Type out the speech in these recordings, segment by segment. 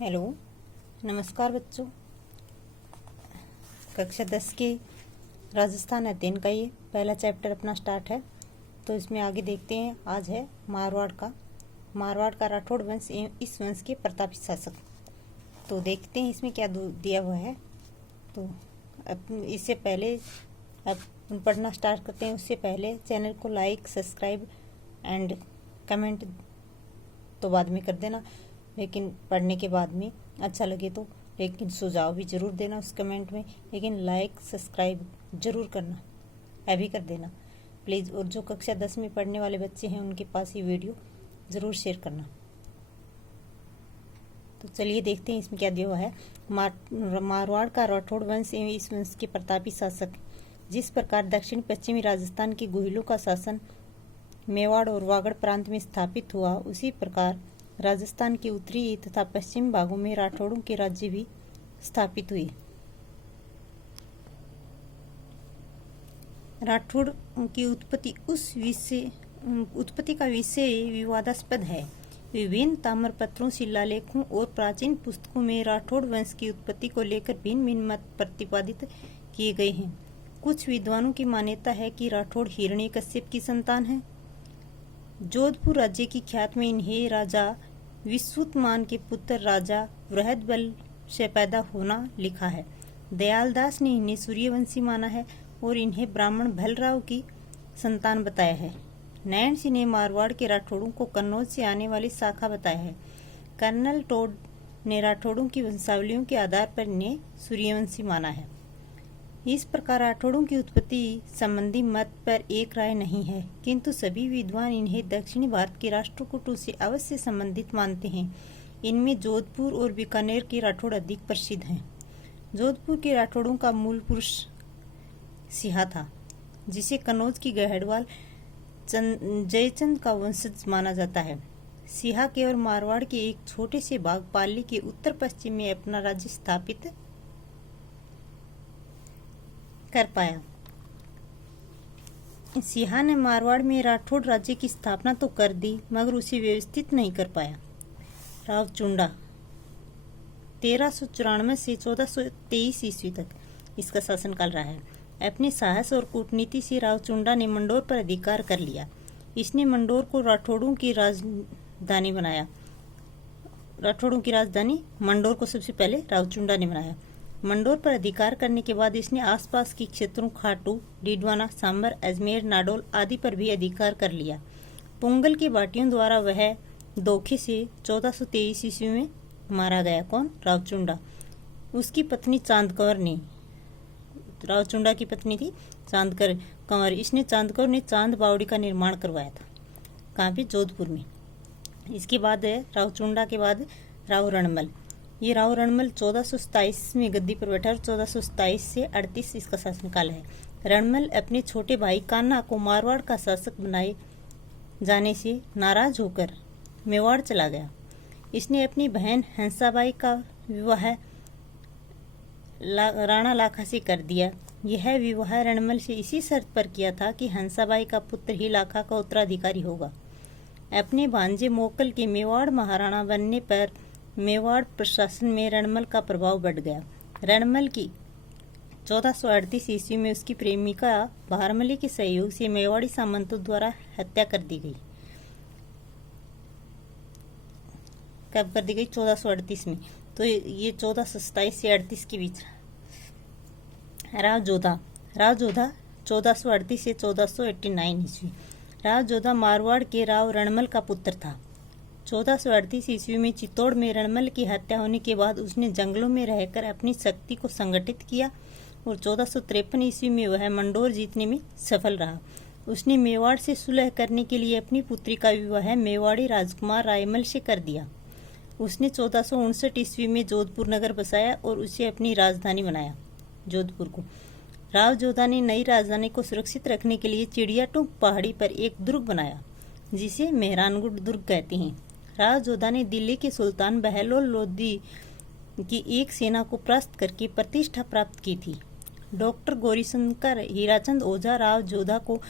Hello, नमस्कार बच्चों। कक्षा 10 के राजस्थान अध्ययन का ये पहला चैप्टर अपना स्टार्ट है। तो इसमें आगे देखते हैं। आज है मारवाड़ का राठौड़ वंश एवं इस वंश के प्रतापी शासक। तो देखते हैं इसमें क्या दिया हुआ है। तो इससे पहले अब पढ़ना स्टार्ट करते हैं। उससे पहले चैनल को लाइक, सब्सक्राइब एंड कमेंट तो बाद में कर देना, लेकिन पढ़ने के बाद में अच्छा लगे तो, लेकिन सुझाव भी ज़रूर देना उस कमेंट में। लेकिन लाइक सब्सक्राइब ज़रूर करना, अभी कर देना प्लीज़। और जो कक्षा 10 में पढ़ने वाले बच्चे हैं उनके पास ये वीडियो ज़रूर शेयर करना। तो चलिए देखते हैं इसमें क्या दिया हुआ है। मारवाड़ का राठौड़ वंश एवं इस वंश के प्रतापी शासक। जिस प्रकार दक्षिण पश्चिमी राजस्थान के गोहिलों का शासन मेवाड़ और वागड़ प्रांत में स्थापित हुआ, उसी प्रकार राजस्थान के उत्तरी तथा पश्चिमी भागों में राठौड़ों के राज्य भी स्थापित हुए। राठौड़ की उत्पत्ति का विषय विवादास्पद है। विभिन्न ताम्रपत्रों, शिलालेखों और प्राचीन पुस्तकों में राठौड़ वंश की उत्पत्ति को लेकर भिन्न भिन्न मत प्रतिपादित किए गए हैं। कुछ विद्वानों की मान्यता है कि राठौड़ हिरण्यकश्यप की संतान है। जोधपुर राज्य की ख्यात में इन्हें राजा विश्वतमान के पुत्र राजा बृहदबल से पैदा होना लिखा है। दयालदास ने इन्हें सूर्यवंशी माना है और इन्हें ब्राह्मण भलराव की संतान बताया है। नैन सिंह ने मारवाड़ के राठौड़ों को कन्नौज से आने वाली शाखा बताया है। कर्नल टोड ने राठौड़ों की वंशावलियों के आधार पर इन्हें सूर्यवंशी माना है। इस प्रकार राठौड़ों की उत्पत्ति संबंधी मत पर एक राय नहीं है, किंतु सभी विद्वान इन्हें दक्षिणी भारत के राष्ट्रकूटों से अवश्य संबंधित मानते हैं। इनमें जोधपुर और बीकानेर के राठौड़ अधिक प्रसिद्ध हैं। जोधपुर के राठौड़ों का मूल पुरुष सिहा था, जिसे कन्नौज की गहड़वाल जयचंद का वंशज माना जाता है। सिहा केवल मारवाड़ के एक छोटे से भाग पाली के उत्तर पश्चिम में अपना राज्य स्थापित कर पाया। सिहा ने मारवाड़ में राठौड़ राज्य की स्थापना तो कर दी, मगर उसे व्यवस्थित नहीं कर पाया। रावचुंडा 1394 से 1423 ईस्वी तक इसका शासनकाल रहा है। अपने साहस और कूटनीति से रावचुंडा ने मंडोर पर अधिकार कर लिया। इसने मंडोर को राठौड़ों की राजधानी बनाया। राठौड़ों की राजधानी मंडोर को सबसे पहले रावचुंडा ने बनाया। मंडोर पर अधिकार करने के बाद इसने आसपास के क्षेत्रों खाटू, डीडवाना, सांबर, अजमेर, नाडोल आदि पर भी अधिकार कर लिया। पोंगल के बाटियों द्वारा वह दोखे से 1423 ईस्वी में मारा गया। कौन? रावचुंडा। उसकी पत्नी चांदकंवर ने, रावचुंडा की पत्नी थी चांदकर कंवर, इसने चांदकंवर ने चांद बावड़ी का निर्माण करवाया था। कहाँ पे? जोधपुर में। इसके बाद है रावचुंडा के बाद राव रणमल। ये राव रणमल 1427 में गद्दी पर बैठा और 1427 से 38 इसका शासनकाल है। रणमल अपने छोटे भाई कान्हा को मारवाड़ का शासक बनाए जाने से नाराज होकर मेवाड़ चला गया। इसने अपनी बहन हंसाबाई का विवाह राणा लाखा से कर दिया। यह विवाह रणमल से इसी शर्त पर किया था कि हंसाबाई का पुत्र ही लाखा का उत्तराधिकारी होगा। अपने भांजे मोकल के मेवाड़ महाराणा बनने पर मेवाड़ प्रशासन में रणमल का प्रभाव बढ़ गया। रणमल की 1438 ईस्वी में उसकी प्रेमिका भारमली के सहयोग से मेवाड़ी सामंतों द्वारा हत्या कर दी गई। कब कर दी गई? 1438 में। तो ये 1427 से 38 के बीच। रावजोधा 1438 से 1489 ईस्वी। रावजोधा मारवाड़ के राव रणमल का पुत्र था। 1438 ईस्वी में चित्तौड़ में रणमल की हत्या होने के बाद उसने जंगलों में रहकर अपनी शक्ति को संगठित किया और 1453 ईस्वी में वह मंडोर जीतने में सफल रहा। उसने मेवाड़ से सुलह करने के लिए अपनी पुत्री का विवाह मेवाड़ी राजकुमार रायमल से कर दिया। उसने 1459 ईस्वी में जोधपुर नगर बसाया और उसे अपनी राजधानी बनाया। जोधपुर को रावजोधा ने नई राजधानी को सुरक्षित रखने के लिए चिड़ियाटोंग पहाड़ी पर एक दुर्ग बनाया, जिसे मेहरानगढ़ दुर्ग कहते हैं। रावजोधा ने दिल्ली के सुल्तान बहलोल लोदी की एक सेना को परास्त करके प्रतिष्ठा प्राप्त की थी। डॉक्टर गौरीशंकर हीराचंद ओझा रावजोधा को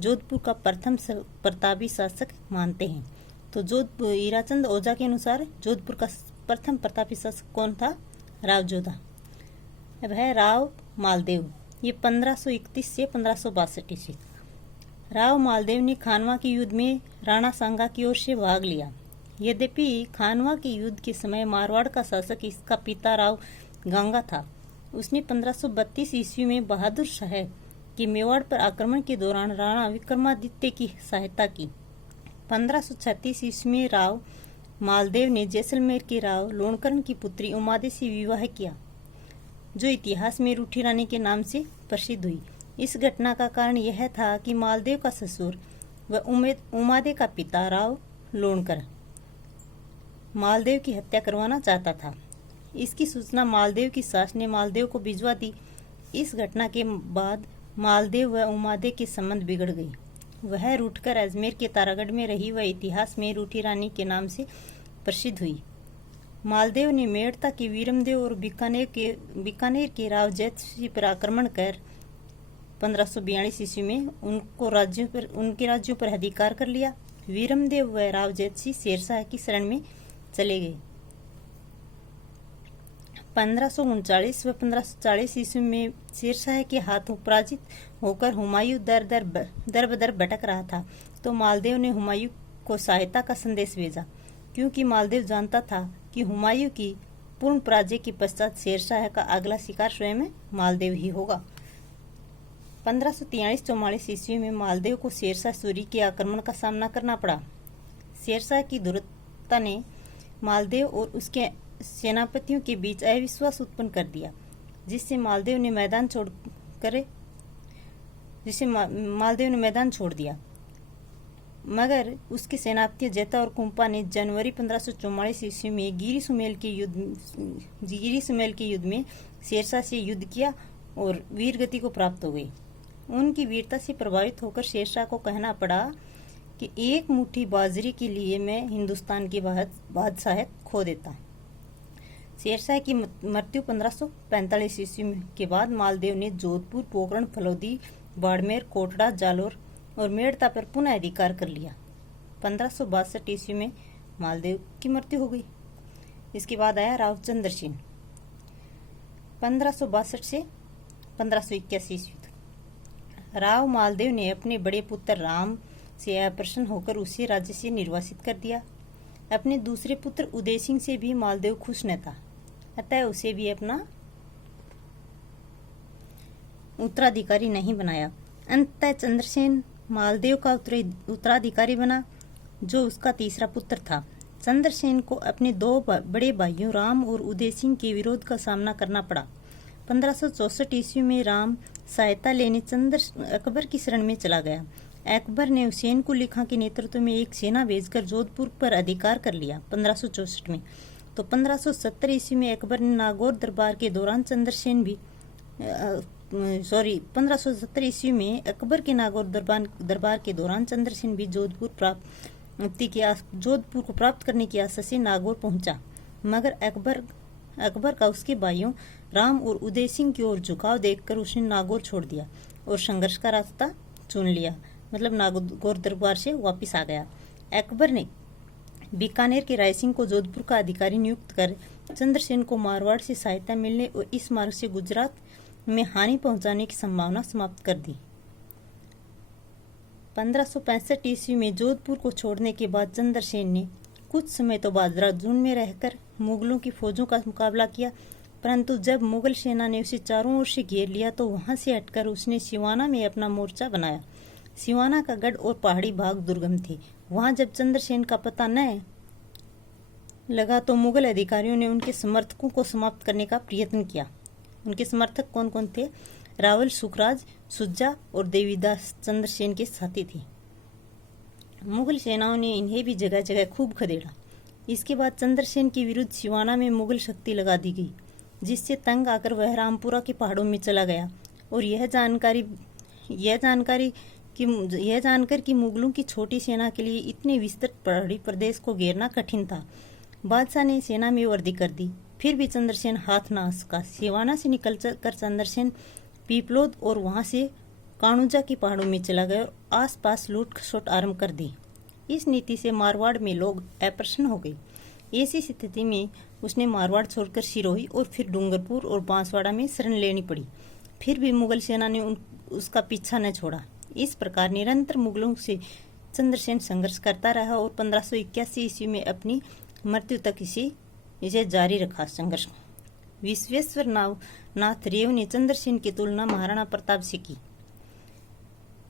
जोधपुर का प्रथम प्रतापी शासक मानते हैं। तो हीराचंद ओझा के अनुसार जोधपुर का प्रथम प्रतापी शासक कौन था? राव जोधा। अब है राव मालदेव, ये 1531 से 1562 ईस्वी। राव मालदेव ने खानवा के युद्ध में राणा सांगा की ओर से भाग लिया। यद्यपि खानवा के युद्ध के समय मारवाड़ का शासक इसका पिता राव गांगा था। उसने 1532 ईस्वी में बहादुर शाह के मेवाड़ पर आक्रमण के दौरान राणा विक्रमादित्य की सहायता की। 1536 ईस्वी में राव मालदेव ने जैसलमेर के राव लोणकरण की पुत्री उमादे से विवाह किया, जो इतिहास में रूठी रानी के नाम से प्रसिद्ध हुई। इस घटना का कारण यह था कि मालदेव का ससुर व उमादे का पिता राव लोणकर मालदेव की हत्या करवाना चाहता था। इसकी सूचना मालदेव की सास ने मालदेव को भिजवा दी। इस घटना के बाद मालदेव व उमादे के संबंध बिगड़ गई। वह रूठकर अजमेर के तारागढ़ में रही व इतिहास में रूठी रानी के नाम से प्रसिद्ध हुई। मालदेव ने मेड़ता के वीरमदेव और बीकानेर के राव जैतसिंह पर आक्रमण कर 1542 ईस्वी में उनके राज्यों पर अधिकार कर लिया। वीरमदेव व राव जैतसिंह शेरशाह की शरण में चले गए। 1539 व 1540 ईस्वी में शेरशाह के हाथों पराजित होकर हुमायूं दर बदर भटक रहा था, तो मालदेव ने हुमायूं को सहायता का संदेश भेजा, क्योंकि मालदेव जानता था कि हुमायूं की पूर्ण पराजय के पश्चात शेरशाह का अगला शिकार स्वयं मालदेव ही होगा। 1543-44 ईस्वी में मालदेव को शेरशाह सूरी के आक्रमण का सामना करना पड़ा। शेरशाह की दुर्बलता ने मालदेव और उसके सेनापतियों के बीच अविश्वास उत्पन्न कर दिया, जिससे मालदेव ने मैदान छोड़ दिया। मगर उसके सेनापति जेता और कुंपा ने जनवरी 1544 ईस्वी में गिरी सुमेल के युद्ध में शेरशाह से युद्ध किया और वीर गति को प्राप्त हो गई। उनकी वीरता से प्रभावित होकर शेरशाह को कहना पड़ा कि एक मुट्ठी बाजरी के लिए मैं हिंदुस्तान की बादशाहत खो देता। शेरशाह की मृत्यु 1545 ईस्वी के बाद मालदेव ने जोधपुर, पोखरण, फलौदी, बाड़मेर, कोटड़ा, जालोर और मेड़ता पर पुनः अधिकार कर लिया। 1562 ईस्वी में मालदेव की मृत्यु हो गई। इसके बाद आया राव चंद्रसेन। 1562 से 1581 ईस्वी तक राव मालदेव ने अपने बड़े पुत्र राम से अप्रसन्न होकर उसे राज्य से निर्वासित कर दिया। अपने दूसरे पुत्र उदय सिंह से भी मालदेव खुश न था, अतः उसे भी अपना उत्तराधिकारी नहीं बनाया। अंततः चंद्रसेन मालदेव का उत्तराधिकारी बना, जो उसका तीसरा पुत्र था। चंद्रसेन को अपने दो बड़े भाइयों राम और उदय सिंह के विरोध का सामना करना पड़ा। 1564 ईस्वी में राम सहायता लेने अकबर की शरण में चला गया। अकबर ने हुसैन कुली खां के नेतृत्व में एक सेना भेजकर जोधपुर पर अधिकार कर लिया 1564 में। तो 1570 ईस्वी में अकबर ने नागौर दरबार के दौरान 1570 ईस्वी में अकबर के नागौर दरबार के दौरान चंद्रसेन भी जोधपुर को प्राप्त करने की आशा से नागौर पहुंचा। मगर अकबर का उसके भाइयों राम और उदय सिंह की ओर झुकाव देखकर उसने नागौर छोड़ दिया और संघर्ष का रास्ता चुन लिया, मतलब नागौर दरबार से वापस आ गया। अकबर ने बीकानेर के राय सिंह को जोधपुर का अधिकारी नियुक्त कर चंद्रसेन को मारवाड़ से सहायता मिलने और इस मार्ग से गुजरात में हानि पहुंचाने की संभावना समाप्त कर दी। 1565 ईस्वी में जोधपुर को छोड़ने के बाद चंद्रसेन ने कुछ समय तो देहरादून में रहकर मुगलों की फौजों का मुकाबला किया, परंतु जब मुगल सेना ने उसे चारों ओर से घेर लिया तो वहां से हटकर उसने सिवाना में अपना मोर्चा बनाया। सिवाना का गढ़ और पहाड़ी भाग दुर्गम थे। वहां जब चंद्रसेन का पता न लगा तो मुगल अधिकारियों ने उनके समर्थकों को समाप्त करने का प्रयत्न किया। उनके समर्थक कौन कौन थे? रावल, सुखराज, सुज्जा और देवीदास चंद्रसेन के साथी थे। मुगल सेनाओं ने इन्हें भी जगह जगह खूब खदेड़ा। इसके बाद चंद्रसेन के विरुद्ध सिवाना में मुगल शक्ति लगा दी गई, जिससे तंग आकर वह रामपुरा के पहाड़ों में चला गया। और यह जानकर कि मुगलों की छोटी सेना के लिए इतने विस्तृत पहाड़ी प्रदेश को घेरना कठिन था, बादशाह ने सेना में वृद्धि कर दी। फिर भी चंद्रसेन हाथ न आ सका। सिवाना से निकल कर चंद्रसेन पीपलोद और वहां से काणुजा की पहाड़ों में चला गया और आसपास लूट खसोट आरंभ कर दी। इस नीति से मारवाड़ में लोग अप्रसन्न हो गए। ऐसी स्थिति में उसने मारवाड़ छोड़कर सिरोही और फिर डूंगरपुर और बांसवाड़ा में शरण लेनी पड़ी। फिर भी मुगल सेना ने उसका पीछा न छोड़ा। इस प्रकार निरंतर मुगलों से चंद्रसेन संघर्ष करता रहा और 1581 ईस्वी में अपनी मृत्यु तक इसे जारी रखा संघर्ष। विश्वेश्वर नाथ रेव ने चंद्रसेन की तुलना महाराणा प्रताप से की,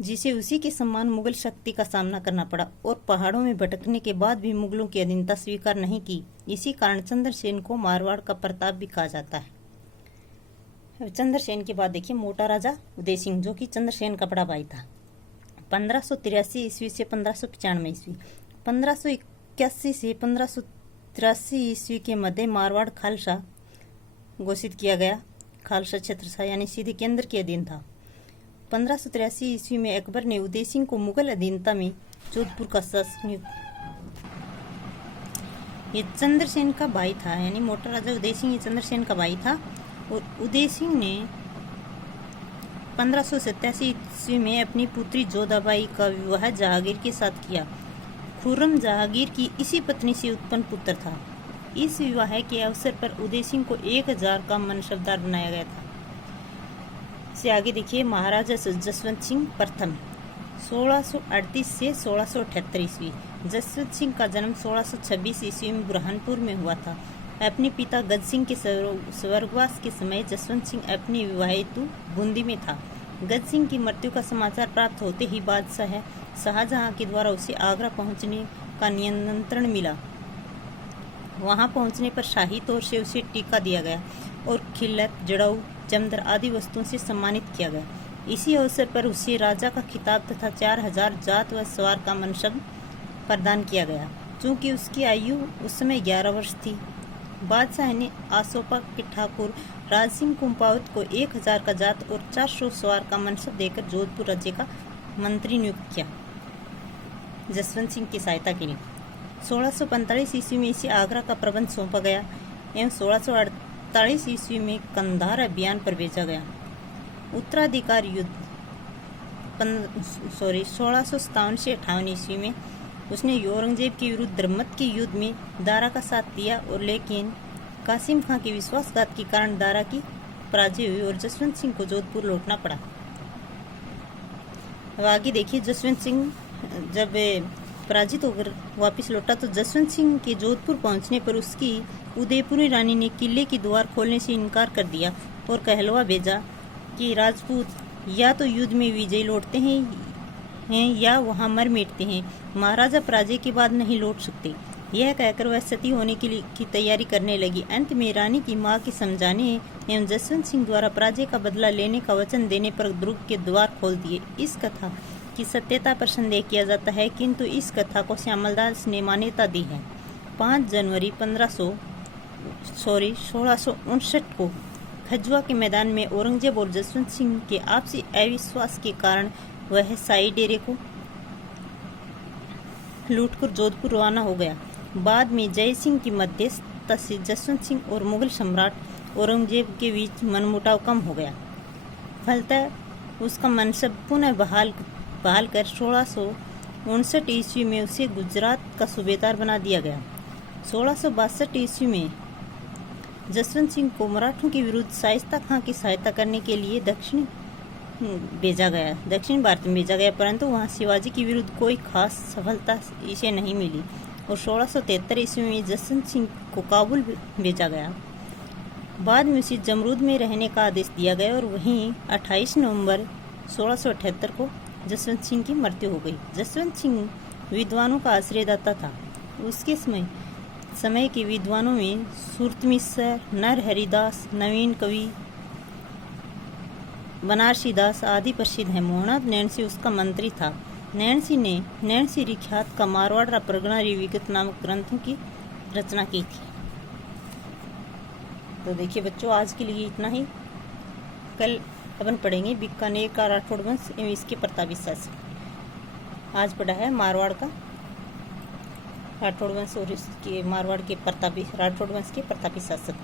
जिसे उसी के समान मुगल शक्ति का सामना करना पड़ा और पहाड़ों में भटकने के बाद भी मुगलों की अधीनता स्वीकार नहीं की। इसी कारण चंद्रसेन को मारवाड़ का प्रताप भी कहा जाता है। चंद्रसेन के बाद देखिए मोटा राजा उदय सिंह, जो कि चंद्रसेन का बड़ा भाई था। 1583 ईस्वी से 1595 ईस्वी, 1581 से 1583 ईस्वी के मध्य मारवाड़ खालसा घोषित किया गया। खालसा क्षेत्र था यानी सीधे केंद्र के अधीन था। 1583 ईस्वी में अकबर ने उदय सिंह को मुगल अधीनता में जोधपुर का शासक नियुक्त। ये चंद्रसेन का भाई था, यानी मोटा राजा उदय सिंह ये चंद्रसेन का भाई था। और उदय सिंह ने 1587 ईस्वी में अपनी पुत्री जोधाबाई का विवाह जहांगीर के साथ किया। खुर्रम जहांगीर की इसी पत्नी से उत्पन्न पुत्र था। इस विवाह के अवसर पर उदय सिंह को 1000 का मनसबदार बनाया गया था। से आगे देखिए महाराजा जसवंत सिंह प्रथम 1638 से 1678 ईस्वी। जसवंत सिंह का जन्म 1626 ईस्वी में बुरहानपुर में हुआ था। अपने पिता गज सिंह के स्वर्गवास के समय जसवंत सिंह अपनी विवाह हेतु बूंदी में था। गज सिंह की मृत्यु का समाचार प्राप्त होते ही बादशाह शाहजहां के द्वारा उसे आगरा पहुंचने का निमंत्रण मिला। वहां पहुंचने पर शाही तौर से उसे टीका दिया गया और खिल्लर, जड़ाऊ, जमदर आदि वस्तुओं से सम्मानित किया गया। इसी अवसर पर उसे राजा का खिताब तथा 4000 जात व सवार का मनसब प्रदान किया गया। चूँकि उसकी आयु उस समय 11 वर्ष थी। बादशाह ने आसोपा के ठाकुर राज सिंह कुंपावत को 1000 का जात और 400 सवार का मनसब देकर जोधपुर राज्य का मंत्री नियुक्त किया जसवंत सिंह की सहायता के लिए। 1645 ईस्वी में इसे आगरा का प्रबंध सौंपा गया एवं 1648 ईस्वी में कंधार अभियान पर भेजा गया। उत्तराधिकार युद्ध 1657 से 58 ईस्वी में उसने औरंगजेब के विरुद्ध धर्मत के युद्ध में दारा का साथ दिया और लेकिन कासिम खां के विश्वासघात के कारण दारा की पराजय हुई और जसवंत सिंह को जोधपुर लौटना पड़ा। अब आगे देखिए जसवंत सिंह जब पराजित होकर वापस लौटा तो जसवंत सिंह के जोधपुर पहुंचने पर उसकी उदयपुरी रानी ने किले की द्वार खोलने से इनकार कर दिया और कहलवा भेजा कि राजपूत या तो युद्ध में विजयी लौटते हैं या वहां मर मिटते हैं, महाराजा पराजय के बाद नहीं लौट सकते। यह कहकर वह सती होने की तैयारी करने लगी। अंत में रानी की मां के समझाने एवं जसवंत सिंह द्वारा पराजय का बदला लेने का वचन देने पर दुर्ग के द्वार खोल दिए। इस कथा की सत्यता पर संदेह किया जाता है, किंतु इस कथा को श्यामलदास ने मान्यता दी है। 5 जनवरी 1659 को खजुआ के मैदान में औरंगजेब और जसवंत सिंह के आपसी अविश्वास के कारण वह साई डेरे को लूटकर जोधपुर रवाना हो गया। बाद में जय सिंह की मध्यस्थता से जसवंत सिंह और मुगल सम्राट औरंगजेब के बीच मनमुटाव कम हो गया। फलतः उसका मनसब पुनः बहाल कर 1659 ईस्वी में उसे गुजरात का सूबेदार बना दिया गया। 1662 ईस्वी में जसवंत सिंह को मराठों के विरुद्ध शाइस्ता खां की सहायता करने के लिए दक्षिण भारत में भेजा गया, परंतु वहां शिवाजी के विरुद्ध कोई खास सफलता इसे नहीं मिली और 1673 ईस्वी में जसवंत सिंह को काबुल भेजा गया। बाद में उसे जमरूद में रहने का आदेश दिया गया और वहीं 28 नवंबर 1678 को जसवंत सिंह की मृत्यु हो गई। जसवंत सिंह विद्वानों का आश्रयदाता था। उसके समय के विद्वानों में सूरत मिश्र, नरहरिदास, नवीन कवि, बनारसी दास आदि प्रसिद्ध हैं। मोहनाथ नैणसी उसका मंत्री था। नैणसी रिख्यात का मारवाड़ परगना विगत नामक ग्रंथों की रचना की थी। तो देखिए बच्चों, आज के लिए इतना ही। कल अपन पढ़ेंगे बीकानेर का राठौड़ वंश एवं इसके प्रतापी शासक। आज पढ़ा है मारवाड़ का राठौड़ वंश और इसके मारवाड़ के प्रतापी राठौड़ वंश के प्रतापी शासक।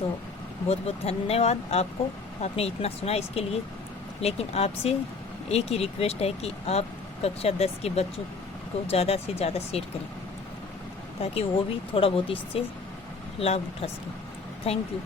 तो बहुत बहुत धन्यवाद आपको, आपने इतना सुना इसके लिए। लेकिन आपसे एक ही रिक्वेस्ट है कि आप कक्षा 10 के बच्चों को ज़्यादा से ज़्यादा शेयर करें। ताकि वो भी थोड़ा बहुत इससे लाभ उठा सके। Thank you.